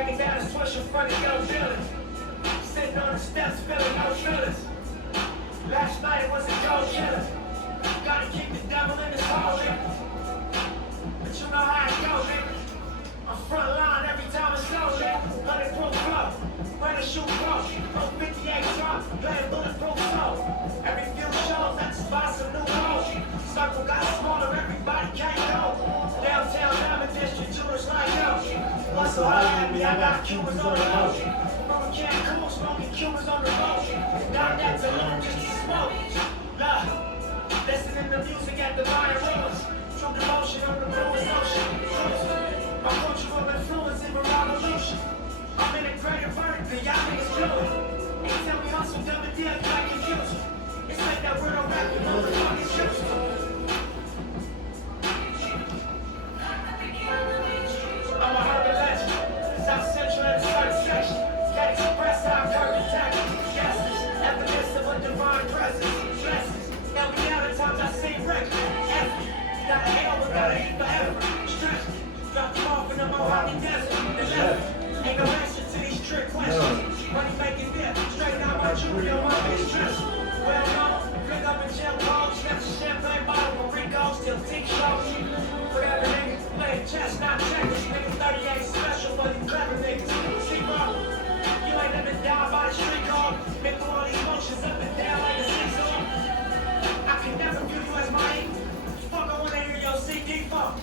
Breaking down the switch in front of your building. Sitting on the steps, feeling no feelings. Last night it was a go killer. Gotta keep the devil in his hole, nigga. But you know how it go, nigga. I'm front line every time it's low, nigga. 100 proof flow, run a shoot pro. 58 drop, playing bulletproof flow. Every few shows, I just buy some new hoes. Circle got smaller, everybody can't go. Downtown Diamond District, jewelers like yo. Once a while at me, I got Cubans on the road. From Cancun, smoking Cubans on the road. Got that Tulum just to smoke. Love, listening to music at the Lion Rivers. True devotion on the Brewers Ocean. My cultural influence in the revolution. I'm integrated vertically, y'all niggas do it. Ain't tell me hustle, double deal, like confused. It's like that weirdo rap, you motherfuckers used to. I'm a urban legend. South Central in a certain section. That express how I'm architect. Guesses, evidence of a divine presence. Blessings. Now me out of times I see record. Effort. Gotta hell, but gotta eat forever. Strength. Drop them off in the Mojave Desert. The left. Ain't no answer to these trick questions. Money making dip. Straight out my jewelry on my bitch dress. Well known. Pick up in jail calls. Snatch a champagne bottle with Rico's till T shows. Forever niggas. Playing chess, not checkers. Niggas 38 special for you clever niggas. See, bro, you ain't never down by the street call. Been through all these motions up and down like a seesaw. I can never view you as my equal. Fuck, I wanna hear your CD funk.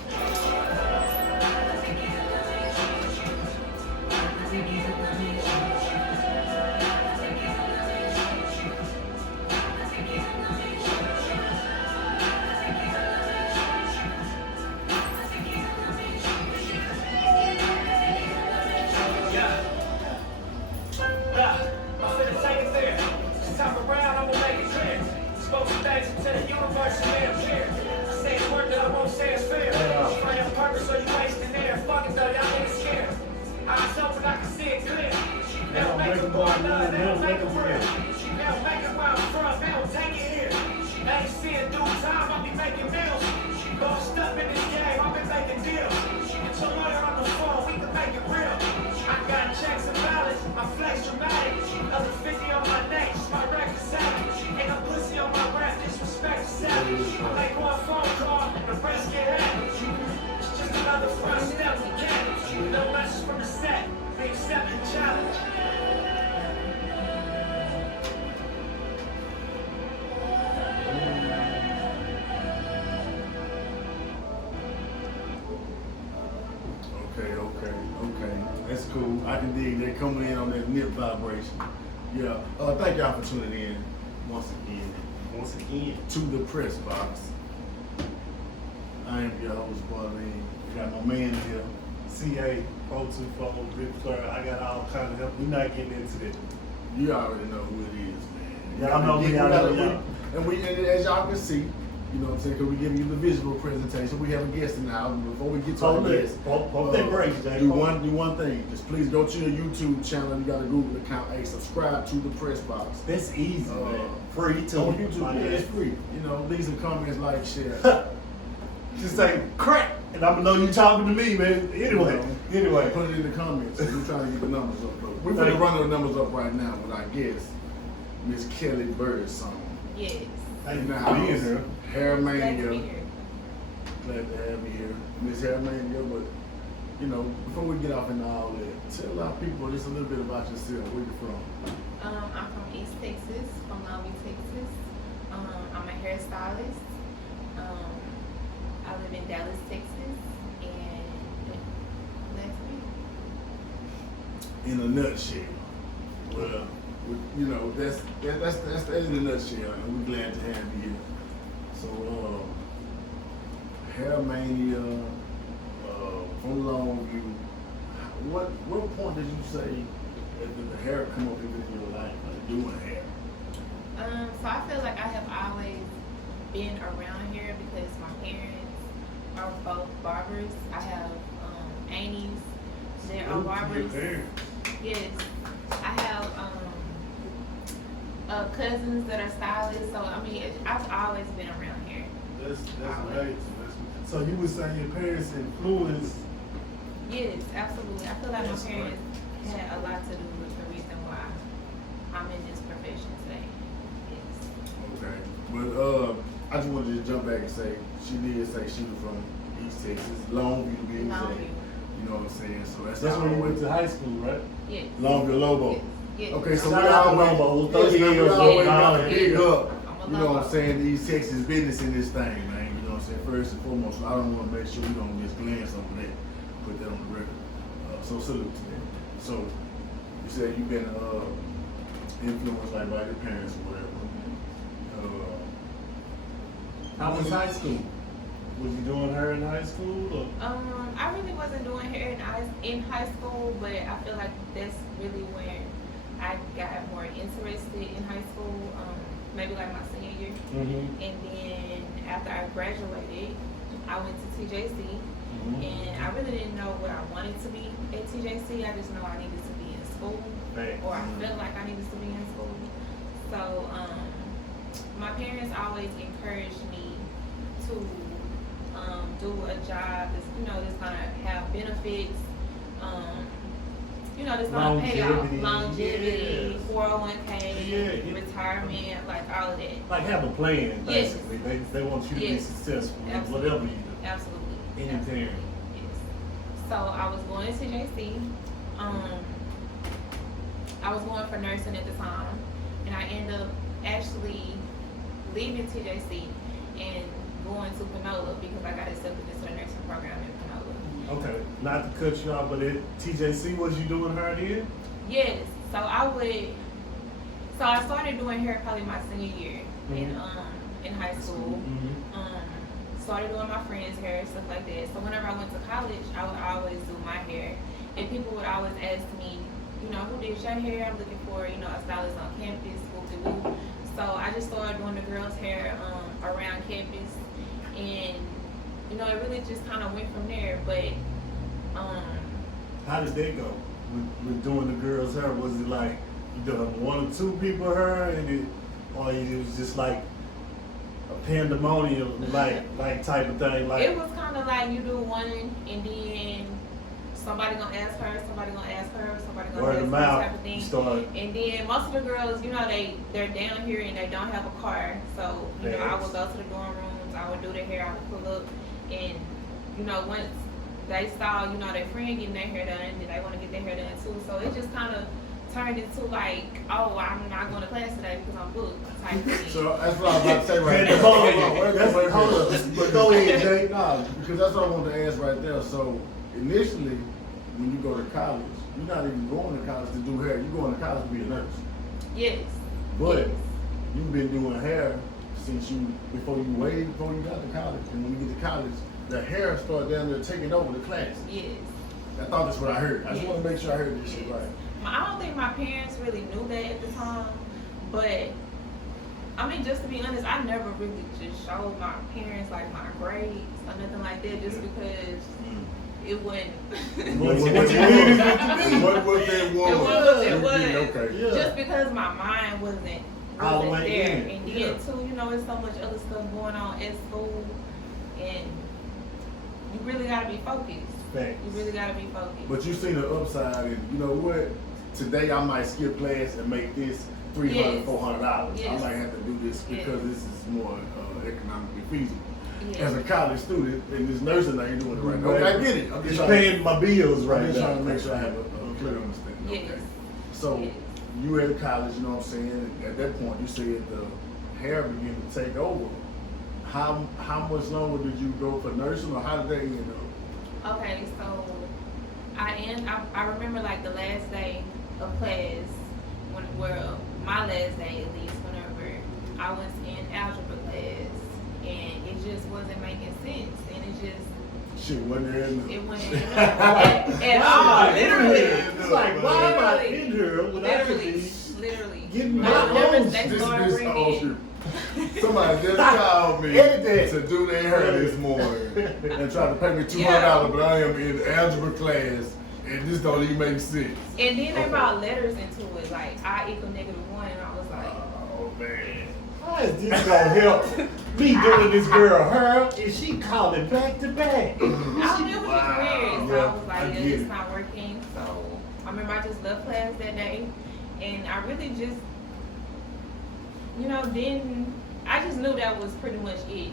Okay. That's cool. I can dig that coming in on that nip vibration. Yeah. Thank y'all for tuning in once again to the Pressbox. I am your host, Barlene. Got my man here, CA 024, Big Fleur. I got all kind of help. We're not getting into that. You already know who it is, man. Y'all know me. And as y'all can see, you know what I'm saying, because we're giving you the visual presentation. We have a guest in the house. Before we get to our guest, do one thing. Just please go to your YouTube channel. You got a Google account. Hey, subscribe to the Pressbox. That's easy, man. Free too. On YouTube, yeah, it's free. You know, leave some comments, like, share. Just say crack, and I'm gonna know you talking to me, man. Anyway, put it in the comments. We're trying to get the numbers up. But we're gonna run the numbers up right now with our guest, Miss Kelly Birdsong. Yes. In the house. Hairmania. Glad to have you here, Miss Hairmania. But you know, before we get off into all that, tell our people just a little bit about yourself. Where you from? I'm from East Texas, from Long Beach, Texas. I'm a hairstylist. I live in Dallas, Texas, and that's me. In a nutshell. Well, you know, that's in a nutshell, and we're glad to have you here. So, Hairmania, from Longview, what point did you say that the hair come up into your life, like doing hair? So I feel like I have always been around here because my parents are both barbers. I have aunties that are barbers. Yes. I have cousins that are stylists. So I mean, I've always been around here. That's amazing. So you would say your parents influenced Yes, absolutely. I feel like That's my parents had a lot to do with the reason why I'm in this profession today. Yes. Okay. But I just wanted to jump back and say she did say she was from East Texas, Longview to be exact. Longview. You know what I'm saying? So that's where you went to high school, right? Yes. Longview Lobo. Yes. Yes. Okay, so Shout we out to always, Lobo. yes, we Yeah, always yeah, gotta yeah. big up. I'm You a know what Lobo. I'm saying? These Texas business in this thing, man. You know what I'm saying? First and foremost, so I don't want to make sure we don't just glance over that. Put that on the record. So salute to that. So you said you've been influenced like by your parents or whatever. How was high school? Was you doing her in high school? Or? I really wasn't doing hair in high school, but I feel like that's really when I got more interested in high school. Maybe like my senior year, Mm-hmm. and then after I graduated, I went to TJC, Mm-hmm. and I really didn't know what I wanted to be at TJC. I just know I needed to be in school, Right. or I felt like I needed to be in school. So my parents always encouraged me to do a job that's, that's gonna have benefits, that's gonna pay off, longevity, yes. 401k, Yeah. retirement, like all of that. Like have a plan, Yes. basically. They want you to be Yes. successful in Absolutely. whatever you do. Absolutely. Anything. Absolutely. Yes. So I was going to TJC. I was going for nursing at the time, and I ended up actually leaving TJC and going to Panola because I got accepted into the nursing program in Panola. Okay, not to cut you off, but at TJC, was you doing her then? Yes. So I started doing hair probably my senior year in high school. Started doing my friends' hair, stuff like that. So whenever I went to college, I would always do my hair. And people would always ask me, who did your hair? I'm looking for, a stylist on campus, whoop-de-whoop. So I just started doing the girls' hair around campus. And, it really just kind of went from there. But, How did that go? With doing the girls' hair, was it like you done one or two people hair, or it was just like a pandemonium, like type of thing? Like it was kind of like you do one, and then somebody gonna ask her, somebody gonna ask her, somebody gonna word ask of her, mouth. type of thing. Start. And then most of the girls, they're down here and they don't have a car. So, I would go to the dorm rooms, I would do their hair, I would pull up, and once they saw, their friend getting their hair done, then they want to get their hair done too. So it just kind of turned into like, oh, I'm not going to class today because I'm booked type thing. So that's what I was about to say right Yeah, there. Hold up. But go ahead, Jay. Nah, because that's what I wanted to ask right there. So initially, when you go to college, you're not even going to college to do hair. You're going to college to be a nurse. Yes. But Yes. you've been doing hair since before you got to college. And when you get to college, the hair started down there taking over the class. Yes. I thought that's what I heard. I just Yes. want to make sure I heard this shit right. I don't think my parents really knew that at the time, but just to be honest, I never really just showed my parents like my grades or nothing like that, just because it wasn't. What you needed it to be. What that was. It was. Okay. Yeah. Just because my mind wasn't All the way there, in. and then Yeah. too, it's so much other stuff going on at school, and you really gotta be focused. Facts. You really gotta be focused. But you seen the upside, and you know what? Today I might skip class and make this $300, Yes. $400. Yes. I might have to do this because this is more economically feasible. Yes. As a college student, and this nursing ain't doing it right now. Right. Okay, I get it. I'm Just just paying my bills I'm right just now. trying to make sure I have a clear understanding. Yes. Okay. So Yes. you were at college, you know what I'm saying? And at that point, you said the hair began to take over. How much longer did you go for nursing, or how did that end up? Okay, so I remember like the last day of class, my last day at least, whenever I was in algebra class, and it just wasn't making sense, and it just Shit wasn't there. it wasn't at all, literally. It's like, why am I Literally. in here when I could Literally, be literally. getting My my numbers, own they This started bitch, oh ringing. shoot. Somebody just called me to do their hair this morning and tried to pay me $200, but I am in algebra class and this don't even make sense. And then they Okay. brought letters into it, like I equal -1, and I was like, Oh man. how is this gonna help me doing this girl her and she calling back to back? I don't know, it was Wow. weird. So Yeah, I was like, I yeah, get it's it. not working. So I remember I just left class that day, and I really just, I just knew that was pretty much it.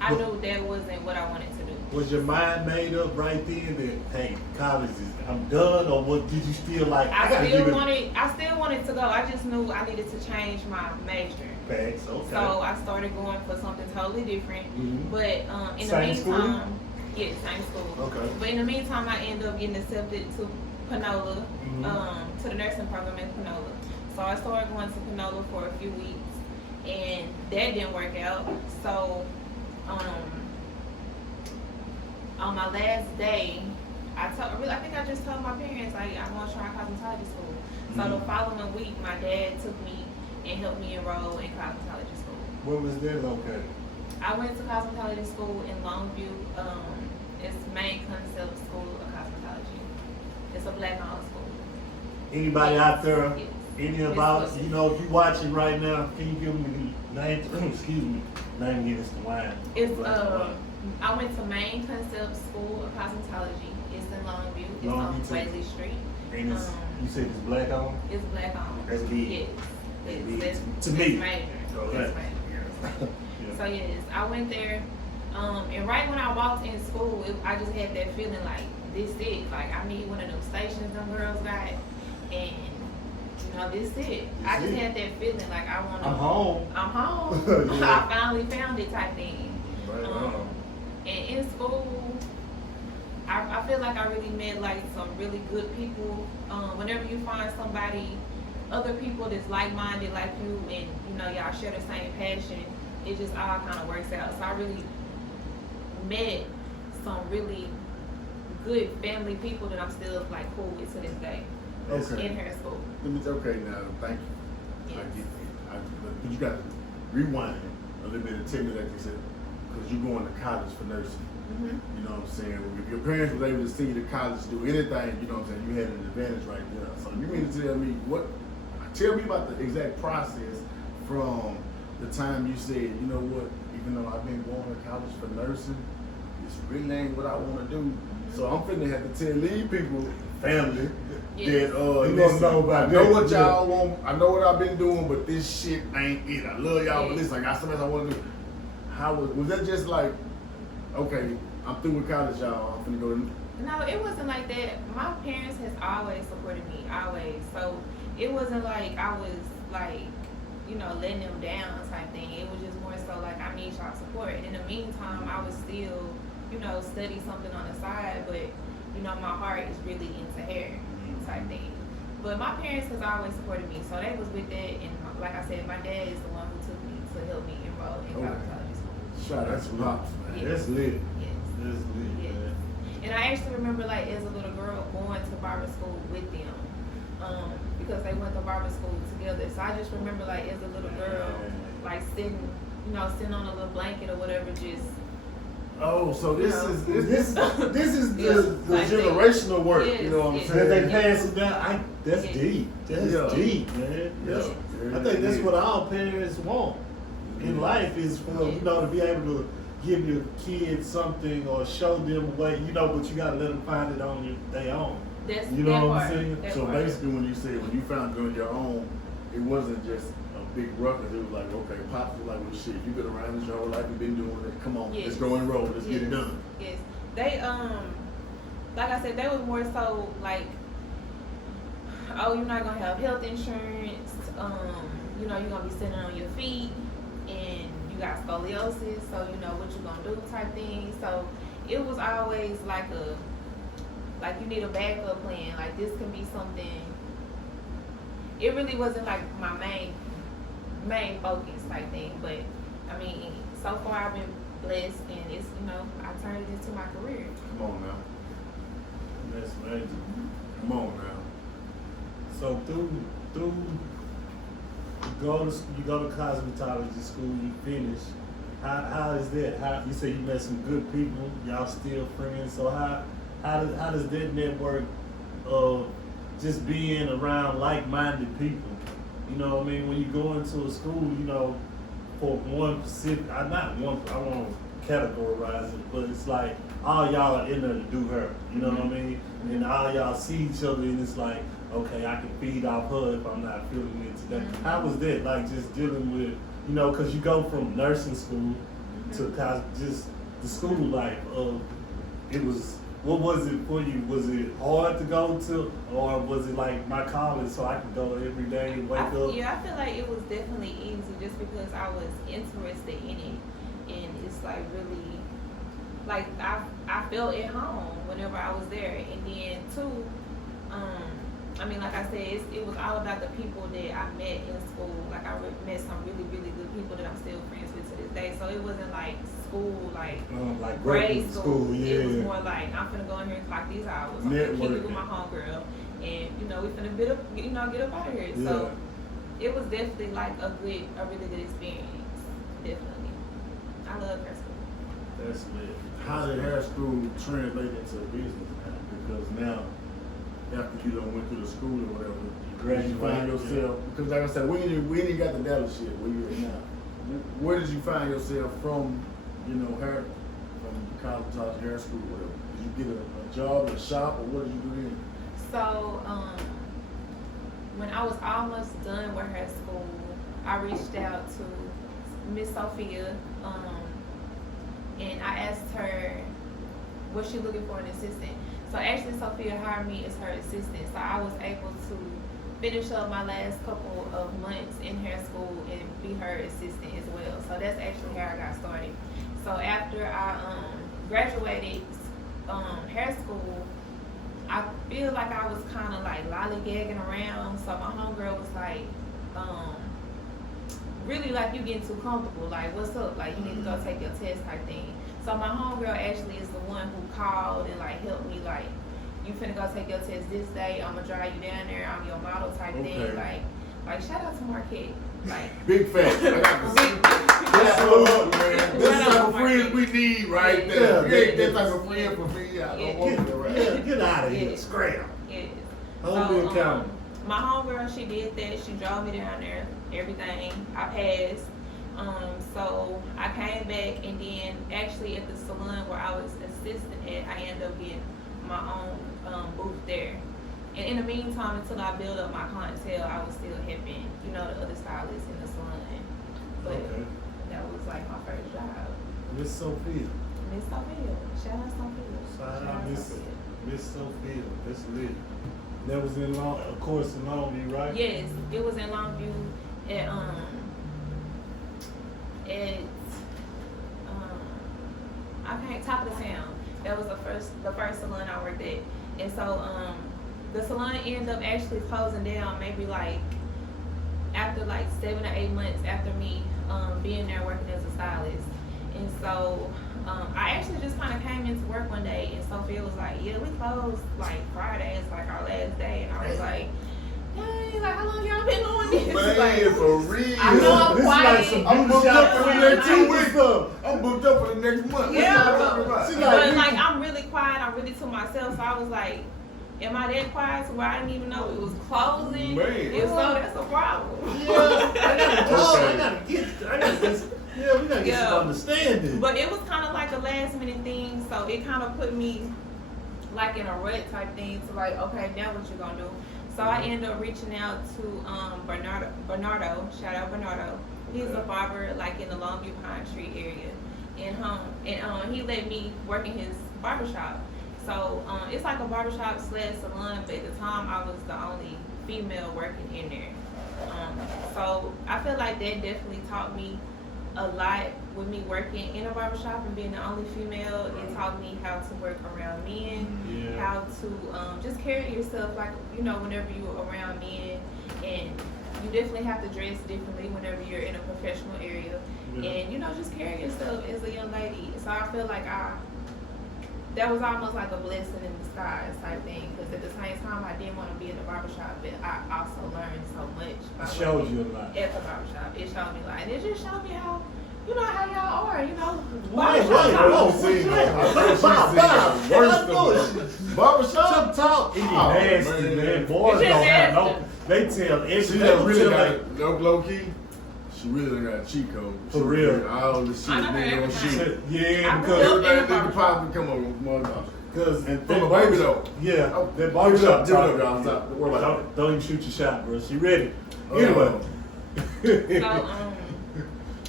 I knew that wasn't what I wanted to do. Was your mind made up right then that, hey, college is, I'm done, or what? Did you still like? I gotta give still wanted to go. I just knew I needed to change my major. Facts, okay. So I started going for something totally different. Mhm. But in Same the school? meantime, yeah, same school. Okay. But in the meantime, I ended up getting accepted to Panola, Mhm. to the nursing program in Panola. So I started going to Panola for a few weeks, and that didn't work out. So on my last day, I think I just told my parents, like, I'm going to try cosmetology school. So the Mhm. following week, my dad took me and helped me enroll in cosmetology school. Where was that located? I went to cosmetology school in Longview. It's Main Concept School of Cosmetology. It's a black-owned school. Anybody out there? Yes. Any It's about, exclusive. you know, if you watching right now, can you give me the name, excuse me, name again, it's the wine. It's Glass of wine. I went to Main Concept School of Cosmetology. It's in Longview. It's on Longview, too. Wesley Street. And it's, you said it's black on? It's black-owned. That's big. Yes. That's Yes. big. That's To that's me. major. Oh, That's that- major. Yeah. So yes, I went there, and right when I walked in school, I just had that feeling like this it. Like I need one of them stations them girls got, and this it. I This just it. had that feeling like I want to. I'm home. I'm home. Yeah. I finally found it type thing. Right on. And in school, I feel like I really met like some really good people. Whenever you find somebody, other people that's like-minded like you, and y'all share the same passion, it just all kind of works out. So I really met some really good family people that I'm still like cool with to this day Okay. in hair school. Okay, now, thank you. Yes. I get that. But you got to rewind a little bit and tell me, like you said, because you're going to college for nursing. Mhm. You know what I'm saying? If your parents were able to send you to college to do anything, you know what I'm saying, you had an advantage right there. So you mean to tell me tell me about the exact process from the time you said, you know what, even though I've been going to college for nursing, this really ain't what I want to do. So I'm finna have to tell these people, family, Yes. that You listen, gonna know about I know that, what yeah. y'all want, I know what I've been doing, but this shit ain't it. I love y'all, but Yes. listen, I got something else I want to do. How was that just like, okay, I'm through with college, y'all, I'm finna go to No, it wasn't like that. My parents has always supported me, always. So it wasn't like I was like, letting them down type thing. It was just more so like I need y'all support. And in the meantime, I was still, study something on the side, but my heart is really into hair type thing. But my parents has always supported me, so they was with that. And like I said, my dad is the one who took me to help me enroll in Okay. cosmetology school. shout out to Pops, man. Yeah. That's lit. Yes. That's lit, Yes. man. And I actually remember, like, as a little girl going to barber school with them, because they went to barber school together. So I just remember, like, as a little girl, like, sitting on a little blanket or whatever, just. Oh, so this Yeah. is This is Yeah, the like that. generational work, Yes, you know what I'm yes. that they saying? pass it down. That's Yeah. deep. That's Yeah. deep, man. That's, Yeah. I think that's what all parents want in Yeah. life is for to be able to give your kids something or show them a way, but you gotta let them find it on their own. That's You know that what I'm part, saying? that So part. basically, when you found it on your own, it wasn't just a big ruckus. It was like, okay, Pops was like, well, shit, you've been around this your whole life. You've been doing it. Come on, Yes. let's go and roll. Let's get it Yes. done. Yes. They like I said, they was more so like, oh, you're not gonna have health insurance. You're gonna be sitting on your feet, and you got scoliosis. So what you gonna do type thing. So it was always like you need a backup plan. Like this can be something. It really wasn't like my main focus type thing, but I mean, so far I've been blessed, and it's I turned it into my career. Come on now. That's amazing. Come on now. So through you go to cosmetology school, you finish. How is that? How you say you met some good people, y'all still friends. So how does that network of just being around like-minded people? You know what I mean? When you go into a school, for one specific, not one, I won't categorize it, but it's like all y'all are in there to do her. You know what I mean? And then all y'all see each other, and it's like, okay, I can feed off her if I'm not feeling it today. How was that? Like just dealing with, you know, because you go from nursing school to just the school life of it was. What was it for you? Was it hard to go to, or was it like my college so I could go every day and wake up? Yeah, I feel like it was definitely easy just because I was interested in it, and it's like really, like I felt at home whenever I was there, and then too, I mean, like I said, it was all about the people that I met in school. Like I met some really, really good people that I'm still friends with to this day. So it wasn't like school, like grade school. Yeah. It was more like I'm finna go in here and clock these hours. I'm finna kick it with my homegirl, and you know we finna get up out of here. Yeah. So it was definitely like a really good experience. Definitely, I love hair school. That's lit. How did hair school translate into business now? Because now, after you done went through the school or whatever, you find yourself, because like I said, we ain't got the Dallas shit where you at now. Where did you find yourself from, you know, hair, from college to hair school or whatever? Did you get a job, a shop, or what did you do then? So, when I was almost done with hair school, I reached out to Miss Sophia, and I asked her, was she looking for an assistant? So actually Sophia hired me as her assistant. So I was able to finish up my last couple of months in hair school and be her assistant as well. So that's actually how I got started. So after I graduated hair school, I feel like I was kind of like lollygagging around. So my homegirl was like, really like you getting too comfortable. Like, what's up? Like, you need to go take your test type thing. So my homegirl actually is the one who called and like helped me. Like, you finna go take your test this day. I'm gonna drive you down there. I'm your model type thing. Like shout out to Marquette. Like big facts. I got to see. That's what, man. This is the type of friends we need right there. You ain't that type of friend for me. I don't want to right. Yeah, get out of here. Scram. Yes. Homie account. My homegirl, she did that. She drove me down there. Everything. I passed. So I came back, and then actually at the salon where I was assistant at, I ended up getting my own booth there. And in the meantime, until I built up my clientele, I was still helping, you know, the other stylists in the salon. But that was like my first job. Miss Sophia. Miss Sophia. Shout out Sophia. Shout out Miss Sophia. That's lit. That was in of course in Longview, right? Yes, it was in Longview at top of the town. That was the first salon I worked at. And so the salon ended up actually closing down maybe like after like 7 or 8 months after me being there working as a stylist. And so I actually just kind of came into work one day, and Sophia was like, yeah, we closed like Friday. It's like our last day. And I was like, hey, like, how long y'all been doing this? Man, like, for real. I know I'm This quiet. like some I'm booked up for the next 2 Yeah. weeks. I'm booked up for the next month. Yeah, That's but like I'm really quiet. I'm really to myself. So I was like, am I that quiet to where I didn't even know it was closing? Man. If so, that's a problem. Yeah, we gotta get some understanding. But it was kind of like a last minute thing, so it kind of put me like in a rut type thing to like, okay, now what you gonna do? So I ended up reaching out to Bernardo. Shout out Bernardo. He's a barber like in the Longview Pine Tree area, and he let me work in his barbershop. So it's like a barbershop / salon, but at the time I was the only female working in there. So I feel like that definitely taught me a lot with me working in a barbershop and being the only female. It taught me how to work around men, how to just carry yourself like, you know, whenever you're around men, and you definitely have to dress differently whenever you're in a professional area, and you know, just carry yourself as a young lady. So I feel like that was almost like a blessing in disguise type thing, because at the same time I didn't want to be in the barbershop, but I also learned so much by It showed working you a lot. at the barbershop. It showed me like, and it just showed me how, you know, how y'all are, you know. Barbershop talk. It get nasty, man. Boys It's don't have nasty. no. They tell She everything. done really Tell got like, it. No low key. She really done got a cheat code. For She real. did all the shit I know they her don't every shoot. Yeah, I because grew up in a Everybody think barber the pop come on, motherfucker. because And from a baby though. Yeah, Oh, that give it barbershop up, give it up, talk. y'all. Stop. What about it? Don't even shoot your shot, bro. She ready. Oh. Anyway. So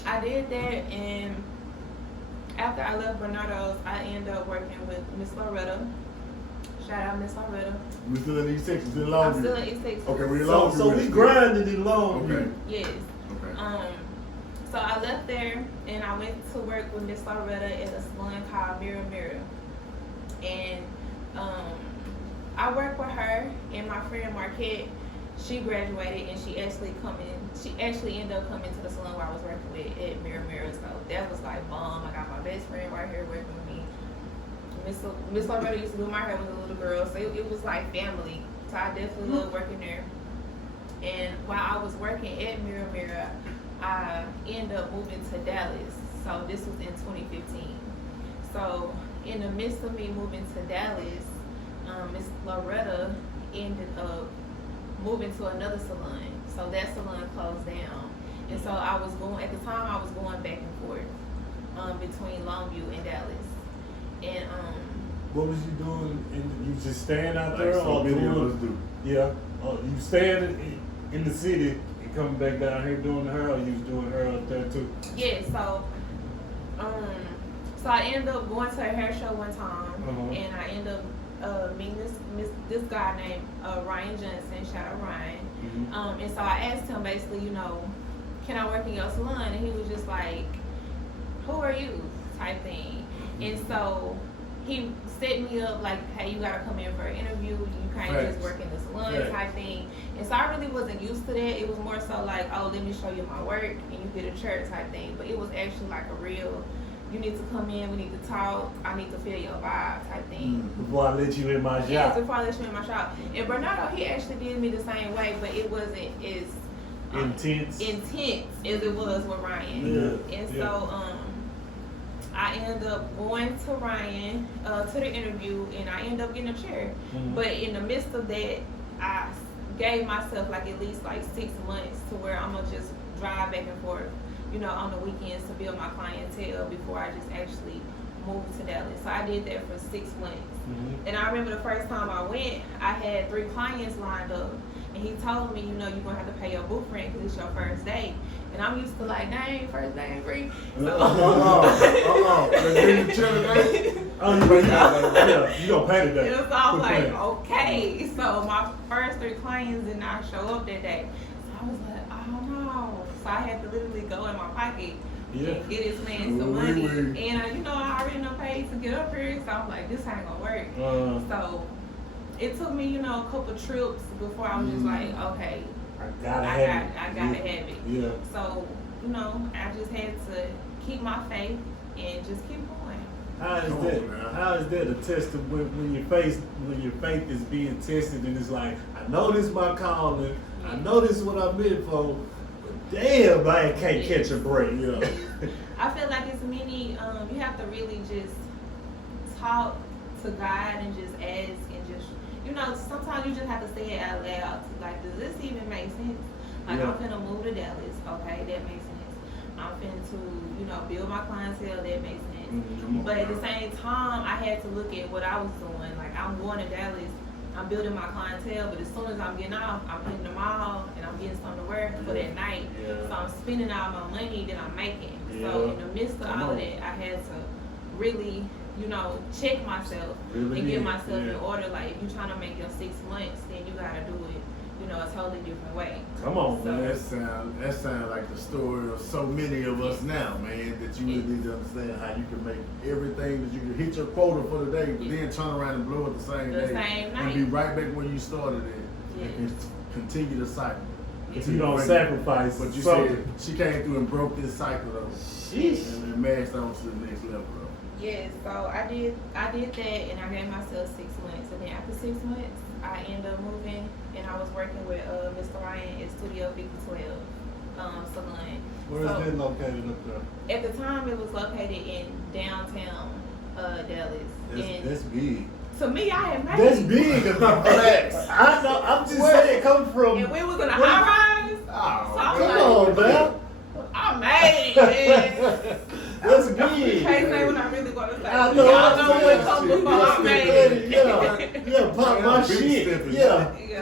I did that, and after I left Bernardo's, I ended up working with Miss Loretta. Shout out Miss Loretta. We still in East Texas, still in I'm Longview. still in East Texas. Okay, we're in So, Longview. so we grinded in Longview. Okay. Yes. Okay. So I left there and I went to work with Miss Loretta at a salon called Mirror. And I worked with her and my friend Marquette. She graduated and she actually ended up coming to the salon where I was working with at Mirror. So that was like bomb. I got my best friend right here working with me. Miss Loretta used to do my hair when I was a little girl, so it was like family. So I definitely loved working there. And while I was working at Mirror, I ended up moving to Dallas. So this was in 2015. So in the midst of me moving to Dallas, Miss Loretta ended up moving to another salon. So that salon closed down. And so at the time I was going back and forth between Longview and Dallas. And What was you doing? You just staying out Like there, so or many of us doing? do. Yeah. You staying in the city and coming back down here doing her, or you was doing her up there too? yeah, so I ended up going to a hair show one time, and I ended up meeting this guy named Ryan Johnson. Shout out Ryan. Mm-hmm. And so I asked him basically, can I work in your salon? And he was just like, who are you? Type thing. And so he set me up like, hey, you gotta come in for an interview. You can't just Facts. work in the salon Facts. type thing. And so I really wasn't used to that. It was more so like, oh, let me show you my work and you get a chair type thing. But it was actually like a real, you need to come in, we need to talk, I need to feel your vibe type thing. Before I let you in my shop. Yes, before I let you in my shop. And Bernardo, he actually did me the same way, but it wasn't as Intense. as it was with Ryan. Yeah. And yeah. so I ended up going to Ryan to the interview, and I ended up getting a chair. Mhm. But in the midst of that, I gave myself like at least like 6 months to where I'm gonna just drive back and forth, on the weekends to build my clientele before I just actually moved to Dallas. So I did that for 6 months. Mhm. And I remember the first time I went, I had 3 clients lined up. And he told me, you're going to have to pay your booth rent because it's your first day. And I'm used to like, dang, first day ain't free. So, Oh, yeah, you gonna pay today. so I was like, Quit okay. So my first 3 clients did not show up that day. So I was like, oh no. So I had to literally go in my pocket Yeah. and get this man some money. And I already done paid to get up here. So I'm like, this ain't gonna work. So it took me, a couple trips before I was just like, okay, I I gotta have it. Yeah. So, I just had to keep my faith and just keep going. How is Come that? on, man. How is that a test of when your faith is being tested and it's like, I know this is my calling, I know this is what I'm meant for, but damn, I can't catch a break. Yeah. I feel like it's many, you have to really just talk to God and just ask and just, sometimes you just have to say it out loud. Like, does this even make sense? Like, Yeah. I'm finna move to Dallas. Okay, that makes sense. I'm finna to, build my clientele. That makes sense. Mhm. But at the same time, I had to look at what I was doing. Like, I'm going to Dallas. I'm building my clientele, but as soon as I'm getting off, I'm hitting the mall and I'm getting something to wear for that night. Yeah. So I'm spending all my money that I'm making. Yeah. So in the midst of Come all on. of that, I had to really, check myself Really and get did, myself in yeah. order. Like, if you're trying to make your 6 months, then you gotta do it, a totally different way. Come on, So- man. That sound like the story of so many of us now, man, that you really need to understand how you can make everything that you can hit your quota for the day, but then turn around and blow it the same The day. same And be night. right back where you started at. Yeah. And continue the cycle. If you don't sacrifice But you something. said she came through and broke this cycle though. Sheesh. And then mashed on to the next level though. Yes, so I did that, and I gave myself 6 months, and then after 6 months, I ended up moving, and I was working with Mr. Ryan at Studio 5012 salon. Where is So, that located up there? at the time, it was located in downtown Dallas. And That's big. to me, I had made That's it. big. I know. I'm just saying, come from. And we was in a Where- high